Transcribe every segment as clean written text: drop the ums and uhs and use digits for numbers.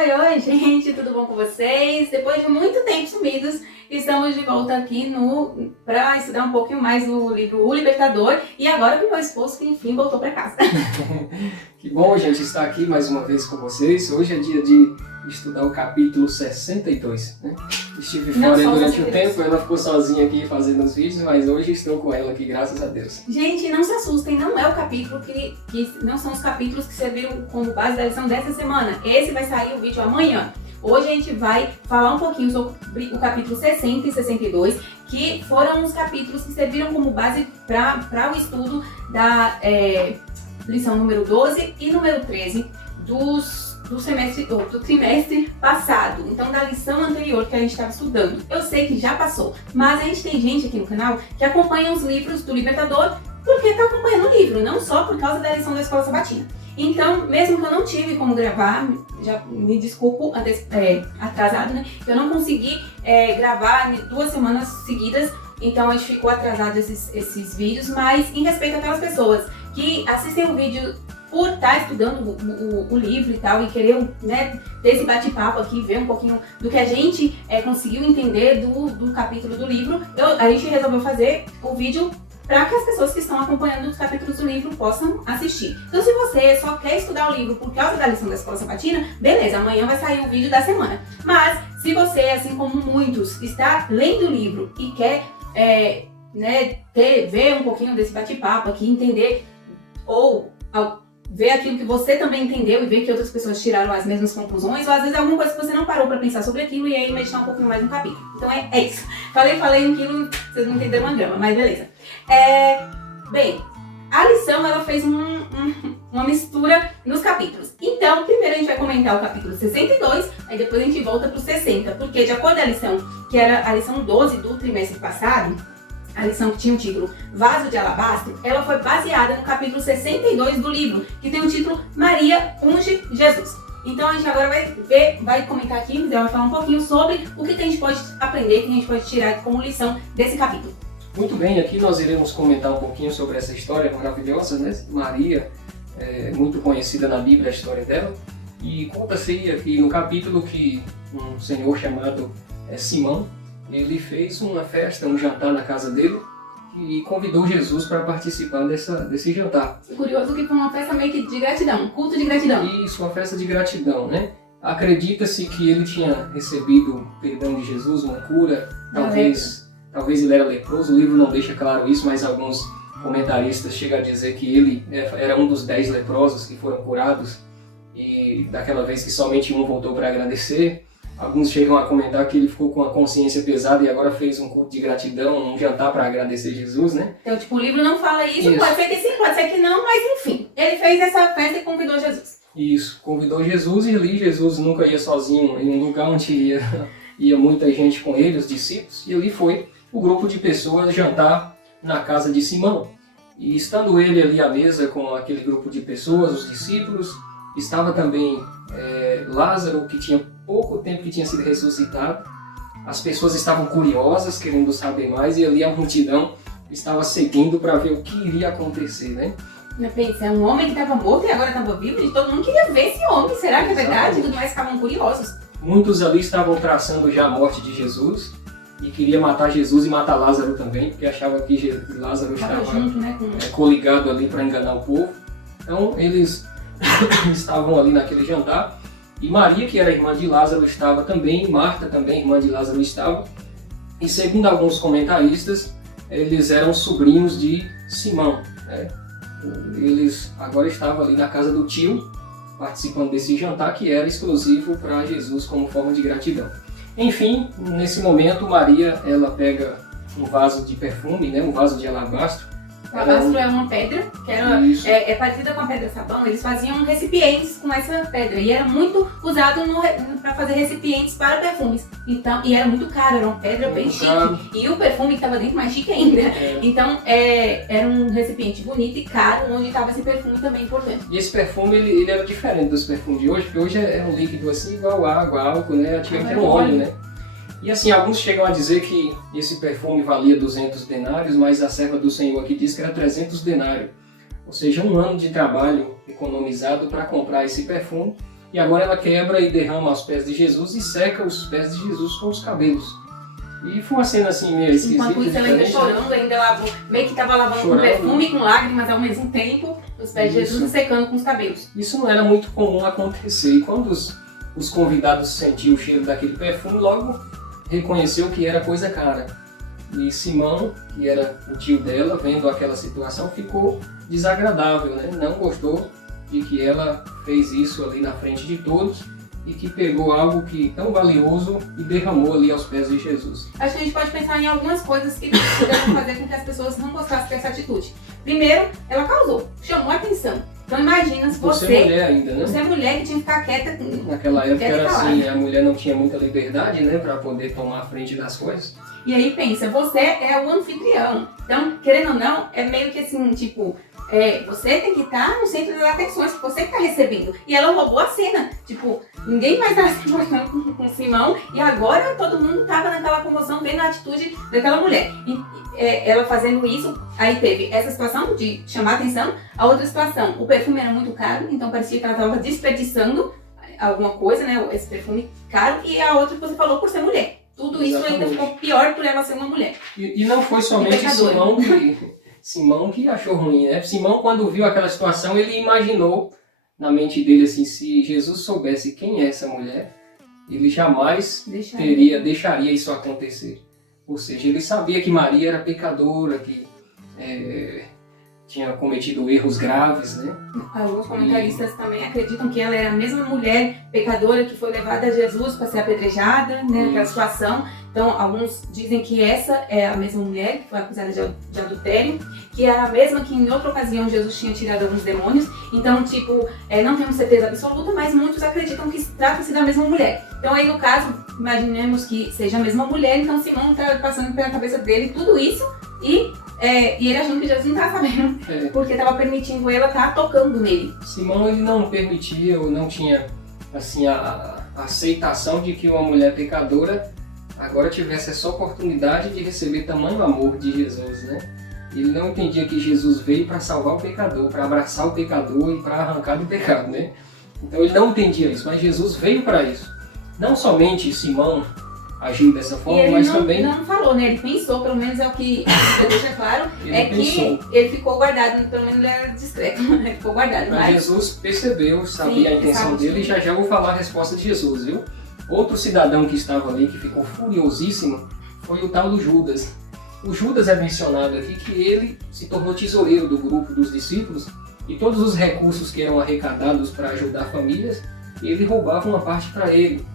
Oi, gente, tudo bom com vocês? Depois de muito tempo sumidos, estamos de volta aqui para estudar um pouquinho mais o livro O Libertador e agora com o meu esposo que enfim voltou para casa. Que bom, gente, estar aqui mais uma vez com vocês. Hoje é dia de estudar o capítulo 62, né? Estive fora durante um tempo, ela ficou sozinha aqui fazendo os vídeos, mas hoje estou com ela aqui, graças a Deus. Gente, não se assustem, não é o capítulo que não são os capítulos que serviram como base da lição dessa semana. Esse vai sair o vídeo amanhã. Hoje a gente vai falar um pouquinho sobre o capítulo 60 e 62, que foram os capítulos que serviram como base para o estudo da lição número 12 e número 13 do trimestre passado, então da lição anterior que a gente estava estudando. Eu sei que já passou, mas a gente tem gente aqui no canal que acompanha os livros do Libertador porque está acompanhando o livro, não só por causa da lição da Escola Sabatina. Então, mesmo que eu não tive como gravar, já me desculpo atrasado, né? Eu não consegui gravar 2 semanas seguidas, então a gente ficou atrasado esses vídeos, mas em respeito àquelas pessoas que assistem o vídeo por estar estudando o livro e tal, e querer, né, ter esse bate-papo aqui, ver um pouquinho do que a gente conseguiu entender do capítulo do livro, a gente resolveu fazer o vídeo para que as pessoas que estão acompanhando os capítulos do livro possam assistir. Então, se você só quer estudar o livro por causa da lição da Escola Sabatina, beleza, amanhã vai sair o vídeo da semana. Mas, se você, assim como muitos, está lendo o livro e quer ver um pouquinho desse bate-papo aqui, entender ou ver aquilo que você também entendeu e ver que outras pessoas tiraram as mesmas conclusões, ou às vezes alguma coisa que você não parou para pensar sobre aquilo e aí meditar um pouquinho mais no capítulo. Então é isso. Falei um quilo, vocês não entenderam uma grama, mas beleza. Bem, a lição ela fez uma mistura nos capítulos. Então, primeiro a gente vai comentar o capítulo 62, aí depois a gente volta para o 60, porque de acordo com a lição, que era a lição 12 do trimestre passado, a lição que tinha o título Vaso de Alabastro, ela foi baseada no capítulo 62 do livro, que tem o título Maria unge Jesus. Então a gente agora vai comentar aqui, vai falar um pouquinho sobre o que a gente pode aprender, o que a gente pode tirar como lição desse capítulo. Muito bem, aqui nós iremos comentar um pouquinho sobre essa história maravilhosa, né? Maria, muito conhecida na Bíblia a história dela, e conta-se aqui no capítulo que um senhor chamado Simão, ele fez uma festa, um jantar na casa dele e convidou Jesus para participar desse jantar. Curioso que foi uma festa meio que de gratidão, um culto de gratidão. Isso, uma festa de gratidão, né? Acredita-se que ele tinha recebido o perdão de Jesus, uma cura, talvez ele era leproso, o livro não deixa claro isso, mas alguns comentaristas chegam a dizer que ele era um dos 10 leprosos que foram curados e daquela vez que somente um voltou para agradecer. Alguns chegam a comentar que ele ficou com a consciência pesada e agora fez um culto de gratidão, um jantar para agradecer Jesus, né? Então, tipo, o livro não fala isso, pode ser que sim, pode ser que não, mas enfim. Ele fez essa festa e convidou Jesus. Isso, convidou Jesus e ali Jesus nunca ia sozinho, em um lugar onde ia muita gente com ele, os discípulos, e ali foi o grupo de pessoas jantar na casa de Simão. E estando ele ali à mesa com aquele grupo de pessoas, os discípulos, estava também Lázaro, que tinha pouco tempo que tinha sido ressuscitado. As pessoas estavam curiosas, querendo saber mais, e ali a multidão estava seguindo para ver o que iria acontecer, né? Eu pensei, é um homem que estava morto e agora estava vivo, e todo mundo queria ver esse homem, será que é verdade? E tudo mais, ficavam curiosos. Muitos ali estavam traçando já a morte de Jesus, e queria matar Jesus e matar Lázaro também, porque achava que Lázaro estava junto, né, coligado ali para enganar o povo. Então eles estavam ali naquele jantar, e Maria, que era irmã de Lázaro, estava também, Marta também, irmã de Lázaro, estava. E segundo alguns comentaristas, eles eram sobrinhos de Simão, né? Eles agora estavam ali na casa do tio, participando desse jantar que era exclusivo para Jesus como forma de gratidão. Enfim, nesse momento, Maria, ela pega um vaso de perfume, né? Um vaso de alabastro. O alabastro é uma pedra, que é parecida com a pedra sabão. Eles faziam recipientes com essa pedra e era muito usado para fazer recipientes para perfumes. Então, e era muito caro, era uma pedra bem chique. E o perfume que estava dentro mais chique ainda. Então, era um recipiente bonito e caro, onde estava esse perfume também importante. E esse perfume, ele era diferente dos perfumes de hoje, porque hoje é um líquido assim, igual água, álcool, né? Antigamente era um óleo, né? E assim, alguns chegam a dizer que esse perfume valia 200 denários, mas a serva do Senhor aqui diz que era 300 denários. Ou seja, um ano de trabalho economizado para comprar esse perfume. E agora ela quebra e derrama aos pés de Jesus e seca os pés de Jesus com os cabelos. E foi uma cena assim meio esquisita. Enquanto isso, ela ainda chorando, ainda lavou, meio que estava lavando com perfume e com lágrimas ao mesmo tempo, os pés de Jesus e secando com os cabelos. Isso não era muito comum acontecer. E quando os convidados sentiam o cheiro daquele perfume, logo reconheceu que era coisa cara. E Simão, que era o tio dela, vendo aquela situação, ficou desagradável, né? Não gostou de que ela fez isso ali na frente de todos e que pegou algo que tão valioso e derramou ali aos pés de Jesus. Acho que a gente pode pensar em algumas coisas que puderam fazer com que as pessoas não gostassem dessa atitude. Primeiro, ela causou, chamou a atenção. Então imagina se você é mulher ainda, né? Você é mulher que tinha que ficar quieta. Naquela época era assim, a mulher não tinha muita liberdade, né, para poder tomar a frente das coisas. E aí pensa, você é o anfitrião. Então, querendo ou não, é meio que assim, tipo, você tem que estar no centro das atenções, você que está recebendo. E ela roubou a cena. Tipo, ninguém mais estava se importando com Simão. E agora todo mundo estava naquela comoção vendo a atitude daquela mulher. E ela fazendo isso, aí teve essa situação de chamar a atenção. A outra situação, o perfume era muito caro, então parecia que ela estava desperdiçando alguma coisa, né? Esse perfume caro. E a outra que você falou por ser mulher. Tudo isso ainda ficou pior por ela ser uma mulher. E não foi somente Simão que achou ruim, né? Simão, quando viu aquela situação, ele imaginou na mente dele assim, se Jesus soubesse quem é essa mulher, ele jamais deixaria isso acontecer. Ou seja, ele sabia que Maria era pecadora, que tinha cometido erros graves, né? Alguns comentaristas também acreditam que ela era a mesma mulher pecadora que foi levada a Jesus para ser apedrejada, né, naquela situação. Então, alguns dizem que essa é a mesma mulher que foi acusada de adultério, que era a mesma que em outra ocasião Jesus tinha tirado alguns demônios. Então, tipo, não temos certeza absoluta, mas muitos acreditam que trata-se da mesma mulher. Então, aí no caso, imaginemos que seja a mesma mulher, então Simão está passando pela cabeça dele tudo isso e ele achando que Jesus não estava sabendo, porque estava permitindo ela estar tocando nele. Simão, ele não permitia ou não tinha assim, a aceitação de que uma mulher pecadora agora tivesse essa oportunidade de receber tamanho amor de Jesus, né? Ele não entendia que Jesus veio para salvar o pecador, para abraçar o pecador e para arrancar do pecado, né? Então ele não entendia isso, mas Jesus veio para isso. Não somente Simão agiu dessa forma, mas também... Ele não falou, né? Ele pensou, pelo menos é o que deixa claro, que ele ficou guardado, pelo menos ele era discreto, ele ficou guardado. Mas Jesus percebeu, sabia a intenção dele, e já já vou falar a resposta de Jesus, viu? Outro cidadão que estava ali, que ficou furiosíssimo, foi o tal do Judas. O Judas é mencionado aqui que ele se tornou tesoureiro do grupo dos discípulos e todos os recursos que eram arrecadados para ajudar famílias, ele roubava uma parte para ele.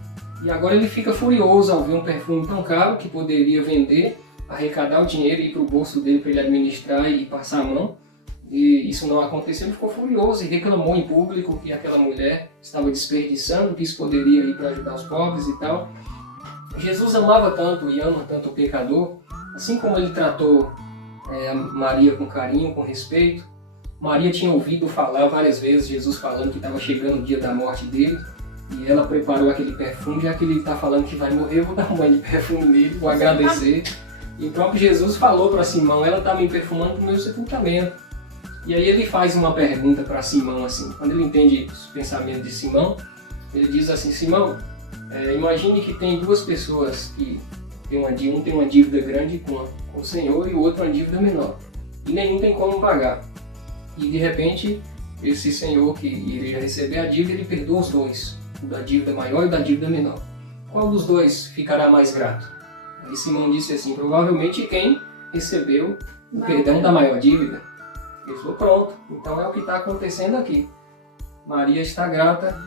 E agora ele fica furioso ao ver um perfume tão caro que poderia vender, arrecadar o dinheiro e ir para o bolso dele para ele administrar e passar a mão. E isso não aconteceu, ele ficou furioso e reclamou em público que aquela mulher estava desperdiçando, que isso poderia ir para ajudar os pobres e tal. Jesus amava tanto e ama tanto o pecador, assim como ele tratou Maria com carinho, com respeito. Maria tinha ouvido falar várias vezes Jesus falando que estava chegando o dia da morte dele, e ela preparou aquele perfume, já que ele está falando que vai morrer, eu vou dar um banho de perfume nele, vou agradecer. E o próprio Jesus falou para Simão, ela está me perfumando para o meu sepultamento. E aí ele faz uma pergunta para Simão, assim, quando ele entende os pensamentos de Simão, ele diz assim, Simão, imagine que tem duas pessoas que um tem uma dívida grande com o Senhor e o outro uma dívida menor. E nenhum tem como pagar. E de repente, esse Senhor que iria receber a dívida, ele perdoa os dois, o da dívida maior e o da dívida menor. Qual dos dois ficará mais grato? Aí Simão disse assim, provavelmente quem recebeu o perdão da maior dívida. Ele falou, pronto, então é o que está acontecendo aqui. Maria está grata.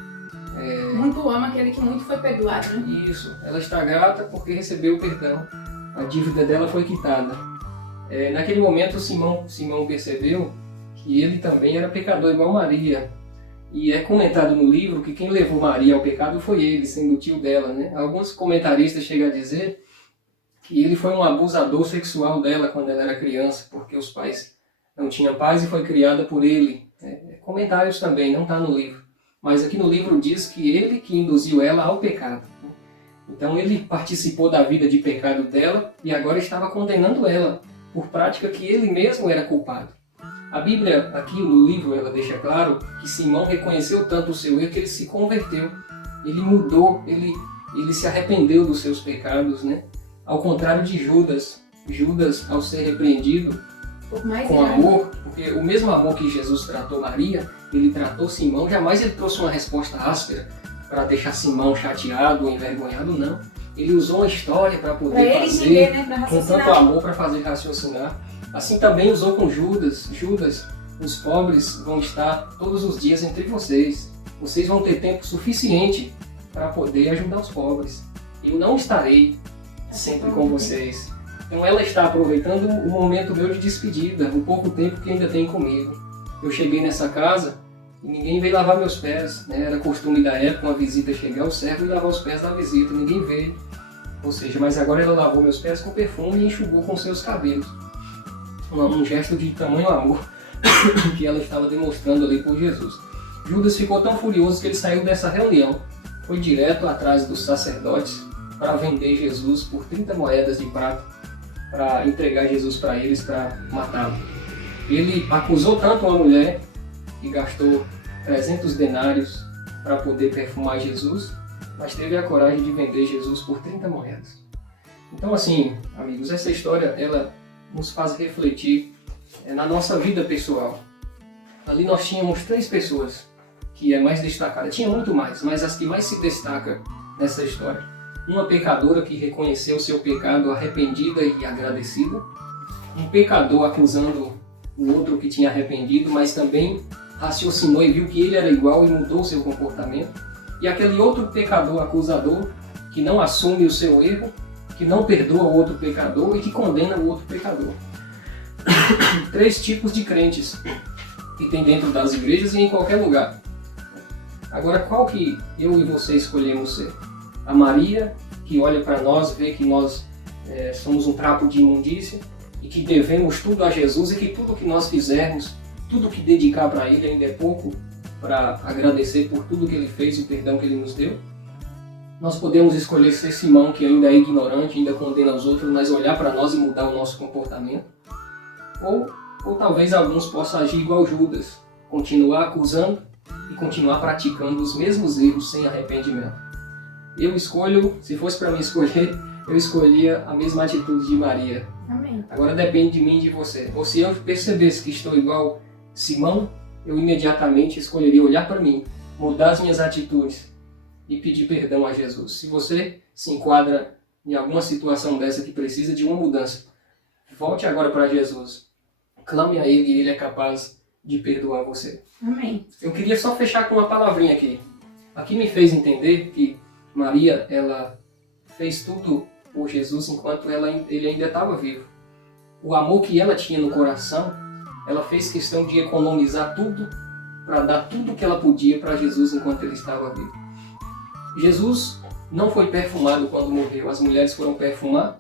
Muito ama aquele que muito foi perdoado, né? Isso, ela está grata porque recebeu o perdão. A dívida dela foi quitada. Naquele momento, Simão percebeu que ele também era pecador igual Maria. E é comentado no livro que quem levou Maria ao pecado foi ele, sendo o tio dela, né? Alguns comentaristas chegam a dizer que ele foi um abusador sexual dela quando ela era criança, porque os pais não tinham pais e foi criada por ele. Comentários também, não está no livro. Mas aqui no livro diz que ele que induziu ela ao pecado. Então ele participou da vida de pecado dela e agora estava condenando ela por prática que ele mesmo era culpado. A Bíblia, aqui no livro, ela deixa claro que Simão reconheceu tanto o seu erro que ele se converteu, ele mudou, ele se arrependeu dos seus pecados, né? Ao contrário de Judas. Judas, ao ser repreendido com amor, porque o mesmo amor que Jesus tratou Maria, ele tratou Simão, jamais ele trouxe uma resposta áspera para deixar Simão chateado ou envergonhado, não. Ele usou uma história para poder fazer, entender, né? com tanto amor para fazer raciocinar. Assim também usou com Judas. Judas, os pobres vão estar todos os dias entre vocês. Vocês vão ter tempo suficiente para poder ajudar os pobres. Eu não estarei sempre com vocês. Então ela está aproveitando o momento meu de despedida, o pouco tempo que ainda tem comigo. Eu cheguei nessa casa e ninguém veio lavar meus pés, né? Era costume da época uma visita chegar, o servo e lavar os pés da visita, ninguém veio. Ou seja, mas agora ela lavou meus pés com perfume e enxugou com seus cabelos. Um gesto de tamanho amor que ela estava demonstrando ali por Jesus. Judas ficou tão furioso que ele saiu dessa reunião, foi direto atrás dos sacerdotes para vender Jesus por 30 moedas de prata, para entregar Jesus para eles, para matá-lo. Ele acusou tanto uma mulher que gastou 300 denários para poder perfumar Jesus, mas teve a coragem de vender Jesus por 30 moedas. Então assim, amigos, essa história ela nos faz refletir na nossa vida pessoal. Ali nós tínhamos 3 pessoas que é mais destacada, tinha muito mais, mas as que mais se destaca nessa história. Uma pecadora que reconheceu o seu pecado arrependida e agradecida. Um pecador acusando o outro que tinha arrependido, mas também raciocinou e viu que ele era igual e mudou seu comportamento. E aquele outro pecador acusador que não assume o seu erro, que não perdoa o outro pecador e que condena o outro pecador. 3 tipos de crentes que tem dentro das igrejas e em qualquer lugar. Agora, qual que eu e você escolhemos ser? A Maria, que olha para nós, vê que nós somos um trapo de imundícia e que devemos tudo a Jesus e que tudo que nós fizermos, tudo que dedicar para Ele ainda é pouco para agradecer por tudo que Ele fez e o perdão que Ele nos deu. Nós podemos escolher ser Simão, que ainda é ignorante, ainda condena os outros, mas olhar para nós e mudar o nosso comportamento. Ou talvez alguns possam agir igual Judas, continuar acusando e continuar praticando os mesmos erros sem arrependimento. Eu escolho, se fosse para mim escolher, eu escolhia a mesma atitude de Maria. Amém. Agora depende de mim e de você. Ou se eu percebesse que estou igual Simão, eu imediatamente escolheria olhar para mim, mudar as minhas atitudes e pedir perdão a Jesus. Se você se enquadra em alguma situação dessa que precisa de uma mudança, volte agora para Jesus. Clame a Ele e Ele é capaz de perdoar você. Amém. Eu queria só fechar com uma palavrinha aqui. Aqui me fez entender que Maria, ela fez tudo por Jesus enquanto ele ainda estava vivo. O amor que ela tinha no coração, ela fez questão de economizar tudo para dar tudo que ela podia para Jesus enquanto ele estava vivo. Jesus não foi perfumado quando morreu. As mulheres foram perfumar,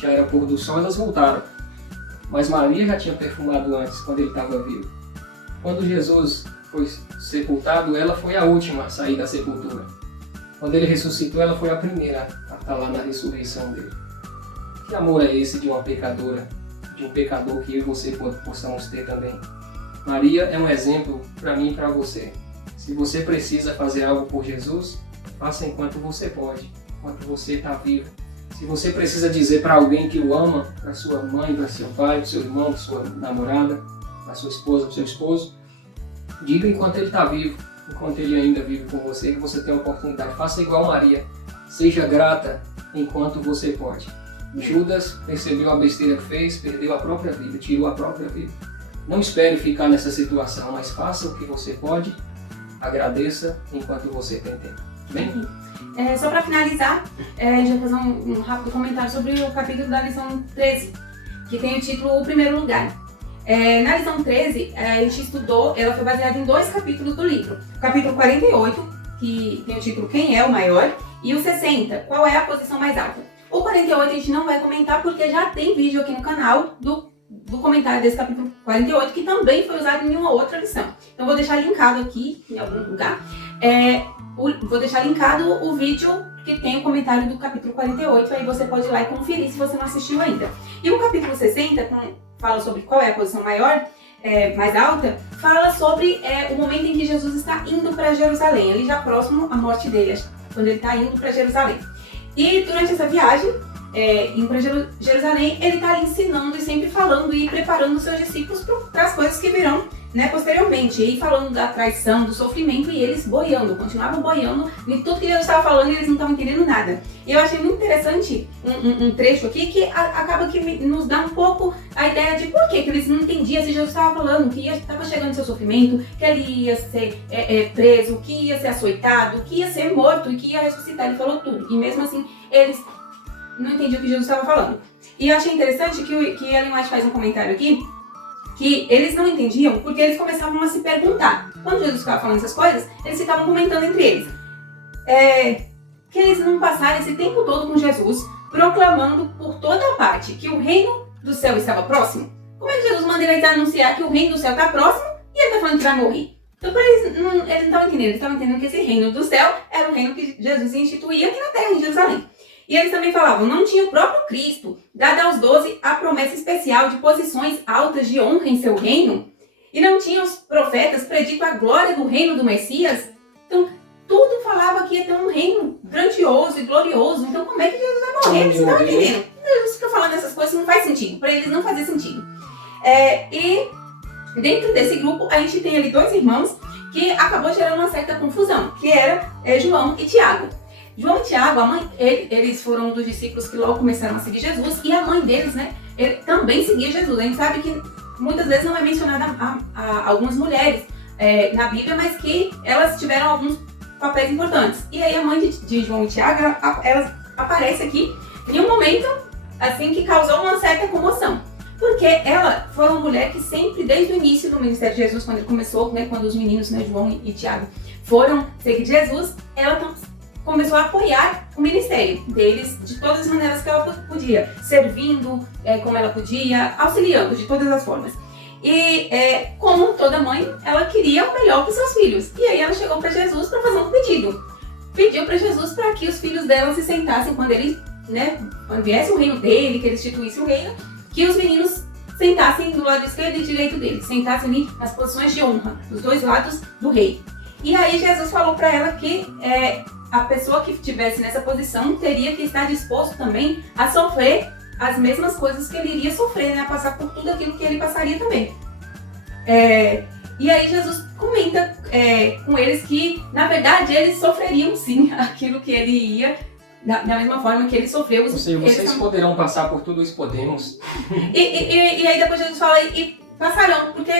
já era pôr do sol, elas voltaram. Mas Maria já tinha perfumado antes, quando ele estava vivo. Quando Jesus foi sepultado, ela foi a última a sair da sepultura. Quando ele ressuscitou, ela foi a primeira a estar lá na ressurreição dele. Que amor é esse de uma pecadora, de um pecador que eu e você possamos ter também? Maria é um exemplo para mim e para você. Se você precisa fazer algo por Jesus, faça enquanto você pode, enquanto você está vivo. Se você precisa dizer para alguém que o ama, para sua mãe, para seu pai, para seu irmão, para sua namorada, para sua esposa, para seu esposo, diga enquanto ele está vivo, enquanto ele ainda vive com você, que você tem a oportunidade. Faça igual Maria, seja grata enquanto você pode. Judas percebeu a besteira que fez, perdeu a própria vida, tirou a própria vida. Não espere ficar nessa situação, mas faça o que você pode, agradeça enquanto você tem tempo. Bem? Só para finalizar, a gente vai fazer um rápido comentário sobre o capítulo da lição 13, que tem o título O Primeiro Lugar. Na lição 13, a gente estudou, ela foi baseada em 2 capítulos do livro. O capítulo 48, que tem o título Quem é o Maior, e o 60, Qual é a posição mais alta. O 48 a gente não vai comentar porque já tem vídeo aqui no canal do comentário desse capítulo 48, que também foi usado em uma outra lição. Então vou deixar linkado aqui em algum lugar. Vou deixar linkado o vídeo que tem o comentário do capítulo 48, aí você pode ir lá e conferir se você não assistiu ainda. E o capítulo 60, que fala sobre qual é a posição maior, mais alta, fala sobre o momento em que Jesus está indo para Jerusalém, ali já próximo à morte dele, quando ele está indo para Jerusalém. E durante essa viagem, indo para Jerusalém, ele está ali ensinando e sempre falando e preparando os seus discípulos para as coisas que virão, né, posteriormente, e falando da traição, do sofrimento, e eles continuavam boiando em tudo que Jesus estava falando e eles não estavam entendendo nada. E eu achei muito interessante um trecho aqui que acaba que nos dá um pouco a ideia de por que eles não entendiam se Jesus estava falando que estava chegando o seu sofrimento, que ele ia ser preso, que ia ser açoitado, que ia ser morto e que ia ressuscitar. Ele falou tudo, e mesmo assim eles não entendiam o que Jesus estava falando. E eu achei interessante que Ellen White faz um comentário aqui, que eles não entendiam porque eles começavam a se perguntar. Quando Jesus ficava falando essas coisas, eles ficavam comentando entre eles. Que eles não passaram esse tempo todo com Jesus, proclamando por toda parte que o reino do céu estava próximo. Como é que Jesus manda eles anunciar que o reino do céu está próximo e ele está falando que vai morrer? Então, eles não estavam entendendo. Eles estavam entendendo que esse reino do céu era o reino que Jesus instituía aqui na terra, em Jerusalém. E eles também falavam, não tinha o próprio Cristo dado aos 12 a promessa especial de posições altas de honra em seu reino? E não tinham os profetas predito a glória do reino do Messias? Então, tudo falava que ia ter um reino grandioso e glorioso. Então, como é que Jesus vai morrer? Eles não estão entendendo. Jesus fica falando essas coisas, não faz sentido. Para eles não fazia sentido. E dentro desse grupo, a gente tem ali 2 irmãos que acabou gerando uma certa confusão, que era João e Tiago. João e Tiago, a mãe, eles foram um dos discípulos que logo começaram a seguir Jesus, e a mãe deles, né, também seguia Jesus. A gente sabe que muitas vezes não é mencionada a algumas mulheres na Bíblia, mas que elas tiveram alguns papéis importantes. E aí a mãe de João e Tiago, ela aparece aqui em um momento assim que causou uma certa comoção. Porque ela foi uma mulher que sempre, desde o início do ministério de Jesus, quando ele começou, né, quando os meninos, né, João e Tiago, foram seguir Jesus, ela começou a apoiar o ministério deles de todas as maneiras que ela podia, servindo como ela podia, auxiliando de todas as formas. E como toda mãe, ela queria o melhor para os seus filhos. E aí ela chegou para Jesus para fazer um pedido. Pediu para Jesus para que os filhos dela se sentassem quando ele, né, quando viesse o reino dele, que ele instituísse o reino, que os meninos sentassem do lado esquerdo e direito dele, sentassem ali nas posições de honra, dos 2 lados do rei. E aí Jesus falou para ela que a pessoa que estivesse nessa posição teria que estar disposto também a sofrer as mesmas coisas que ele iria sofrer, né? A passar por tudo aquilo que ele passaria também. E aí Jesus comenta com eles que, na verdade, eles sofreriam sim aquilo que ele ia, da mesma forma que ele sofreu. Ou seja, vocês poderão passar por tudo isso, podemos. E aí depois Jesus fala, passarão, porque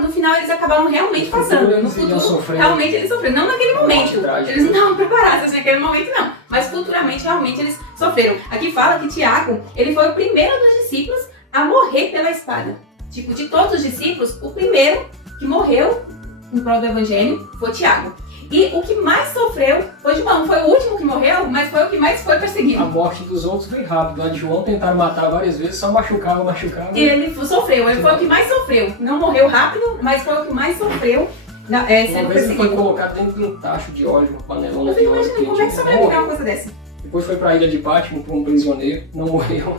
no final eles acabaram realmente passando. No futuro, realmente eles sofreram. Não naquele momento. Eles não estavam preparados assim, naquele momento, não. Mas futuramente, realmente, eles sofreram. Aqui fala que Tiago, ele foi o primeiro dos discípulos a morrer pela espada. Tipo, de todos os discípulos, o primeiro que morreu em prol do evangelho foi Tiago. E o que mais sofreu foi João. Foi o último que morreu, mas foi o que mais foi perseguido. A morte dos outros foi rápido. A de João tentaram matar várias vezes, só machucava. E ele sofreu, ele foi o que mais sofreu. Não morreu rápido, mas foi o que mais sofreu sendo perseguido. Ele foi colocado dentro de um tacho de óleo, uma panelona de óleo. Como é que sobreviveu uma coisa dessa? Depois foi para a ilha de Pátimo, para um prisioneiro, não morreu.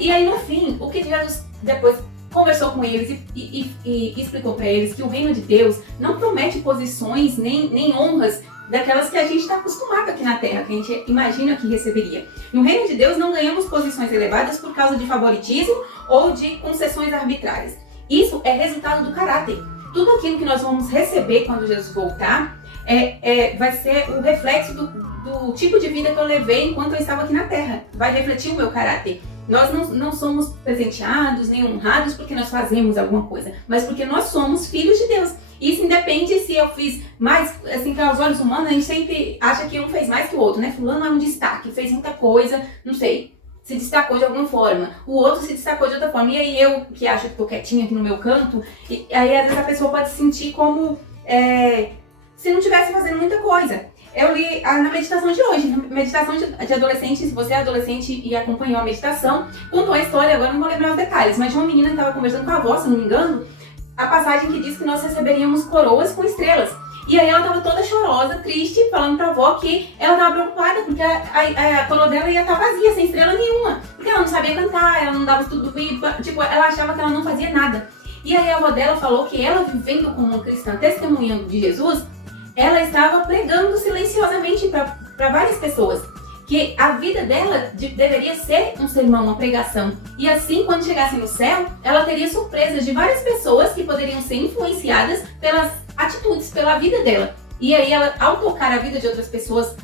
E aí no fim, o que Jesus depois conversou com eles e explicou para eles que o reino de Deus não promete posições nem honras daquelas que a gente está acostumado aqui na Terra, que a gente imagina que receberia. No reino de Deus não ganhamos posições elevadas por causa de favoritismo ou de concessões arbitrárias. Isso é resultado do caráter. Tudo aquilo que nós vamos receber quando Jesus voltar vai ser o reflexo do tipo de vida que eu levei enquanto eu estava aqui na Terra. Vai refletir o meu caráter. Nós não somos presenteados nem honrados porque nós fazemos alguma coisa, mas porque nós somos filhos de Deus. Isso independe se eu fiz mais, assim, para os olhos humanos, a gente sempre acha que um fez mais que o outro, né? Fulano é um destaque, fez muita coisa, não sei, se destacou de alguma forma. O outro se destacou de outra forma. E aí eu, que acho que tô quietinha aqui no meu canto, e aí às vezes a pessoa pode se sentir como se não estivesse fazendo muita coisa. Eu li na meditação de hoje, meditação de adolescente, se você é adolescente e acompanhou a meditação, contou a história, agora não vou lembrar os detalhes, mas de uma menina que estava conversando com a avó, se não me engano, a passagem que diz que nós receberíamos coroas com estrelas. E aí ela estava toda chorosa, triste, falando pra avó que ela estava preocupada porque a coroa dela ia estar vazia, sem estrela nenhuma. Porque ela não sabia cantar, ela não dava tudo, tipo, ela achava que ela não fazia nada. E aí a avó dela falou que ela, vivendo como uma cristã, testemunhando de Jesus, ela estava pregando silenciosamente para várias pessoas. Que a vida dela deveria ser um sermão, uma pregação. E assim, quando chegasse no céu, ela teria surpresas de várias pessoas que poderiam ser influenciadas pelas atitudes, pela vida dela. E aí, ela, ao tocar a vida de outras pessoas,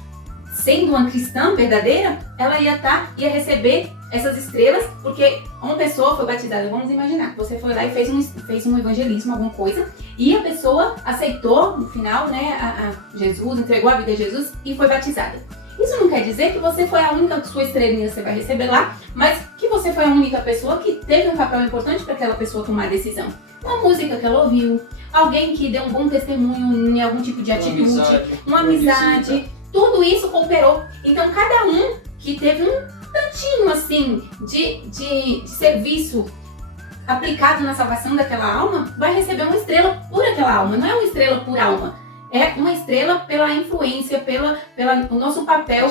sendo uma cristã verdadeira, ela ia receber essas estrelas, porque uma pessoa foi batizada. Vamos imaginar, você foi lá e fez um evangelismo, alguma coisa, e a pessoa aceitou, no final, né, a Jesus, entregou a vida a Jesus e foi batizada. Isso não quer dizer que você foi a única, sua estrelinha você vai receber lá, mas que você foi a única pessoa que teve um papel importante para aquela pessoa tomar a decisão. Uma música que ela ouviu, alguém que deu um bom testemunho em algum tipo de atitude, uma amizade, tudo isso cooperou. Então cada um que teve um tantinho assim de serviço aplicado na salvação daquela alma, vai receber uma estrela por aquela alma, não é uma estrela por alma. É uma estrela pela influência, pela o nosso papel,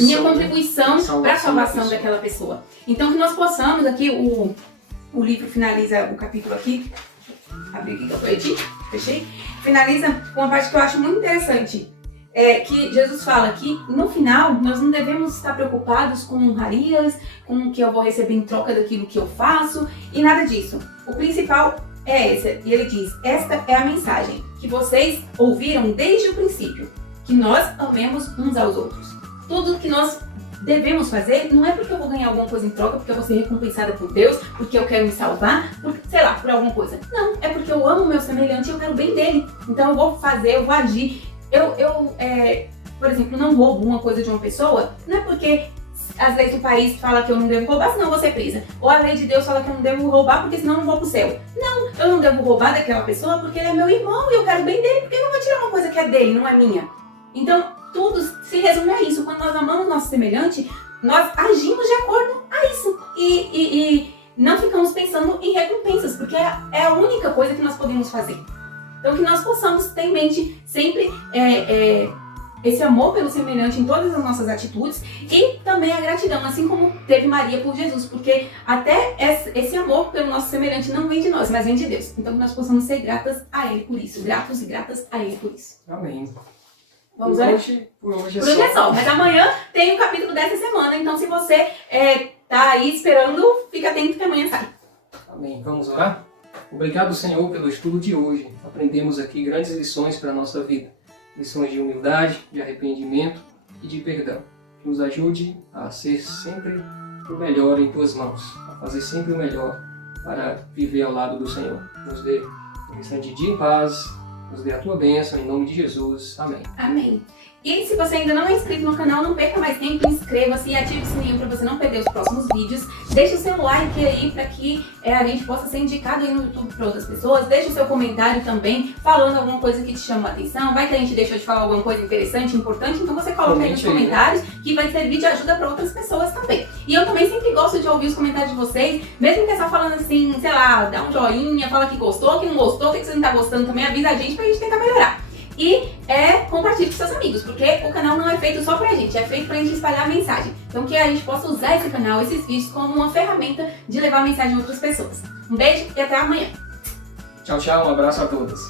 minha contribuição para a salvação daquela pessoa. Então que nós possamos aqui, o livro finaliza o capítulo aqui, abri aqui que eu perdi, fechei, finaliza com uma parte que eu acho muito interessante, que Jesus fala que no final nós não devemos estar preocupados com honrarias, com o que eu vou receber em troca daquilo que eu faço e nada disso. O principal é essa, e ele diz, esta é a mensagem que vocês ouviram desde o princípio, que nós amemos uns aos outros. Tudo que nós devemos fazer não é porque eu vou ganhar alguma coisa em troca, porque eu vou ser recompensada por Deus, porque eu quero me salvar, sei lá, por alguma coisa. Não, é porque eu amo o meu semelhante e eu quero o bem dele. Então eu vou fazer, eu vou agir. Por exemplo, não roubo uma coisa de uma pessoa, não é porque as leis do país falam que eu não devo roubar, senão eu vou ser presa. Ou a lei de Deus fala que eu não devo roubar, porque senão eu não vou pro céu. Não, eu não devo roubar daquela pessoa porque ele é meu irmão e eu quero o bem dele, porque eu não vou tirar uma coisa que é dele, não é minha. Então, tudo se resume a isso. Quando nós amamos nosso semelhante, nós agimos de acordo a isso. E não ficamos pensando em recompensas, porque é a única coisa que nós podemos fazer. Então, que nós possamos ter em mente sempre esse amor pelo semelhante em todas as nossas atitudes e também a gratidão, assim como teve Maria por Jesus, porque até esse amor pelo nosso semelhante não vem de nós, mas vem de Deus. Então que nós possamos ser gratas a Ele por isso, gratos e gratas a Ele por isso. Amém. Vamos lá? Por hoje é só, mas amanhã tem o capítulo dessa semana, então se você tá aí esperando, fica atento que amanhã sai. Amém. Vamos orar? Obrigado, Senhor, pelo estudo de hoje. Aprendemos aqui grandes lições para a nossa vida. Lições de humildade, de arrependimento e de perdão. Que nos ajude a ser sempre o melhor em Tuas mãos, a fazer sempre o melhor para viver ao lado do Senhor. Nos dê um restante de dia em paz, nos dê a Tua bênção, em nome de Jesus. Amém. Amém. E se você ainda não é inscrito no canal, não perca mais tempo, inscreva-se e ative o sininho para você não perder os próximos vídeos. Deixe o seu like aí para que a gente possa ser indicado aí no YouTube para outras pessoas. Deixe o seu comentário também, falando alguma coisa que te chama a atenção. Vai que a gente deixou de falar alguma coisa interessante, importante, então você coloca aí nos comentários que vai servir de ajuda para outras pessoas também. E eu também sempre gosto de ouvir os comentários de vocês, mesmo que é só falando assim, sei lá, dá um joinha, fala que gostou, que não gostou, que você não tá gostando também, avisa a gente pra gente tentar melhorar. E compartilhe com seus amigos, porque o canal não é feito só pra gente, é feito pra gente espalhar a mensagem. Então que a gente possa usar esse canal, esses vídeos, como uma ferramenta de levar a mensagem a outras pessoas. Um beijo e até amanhã. Tchau, tchau, um abraço a todos.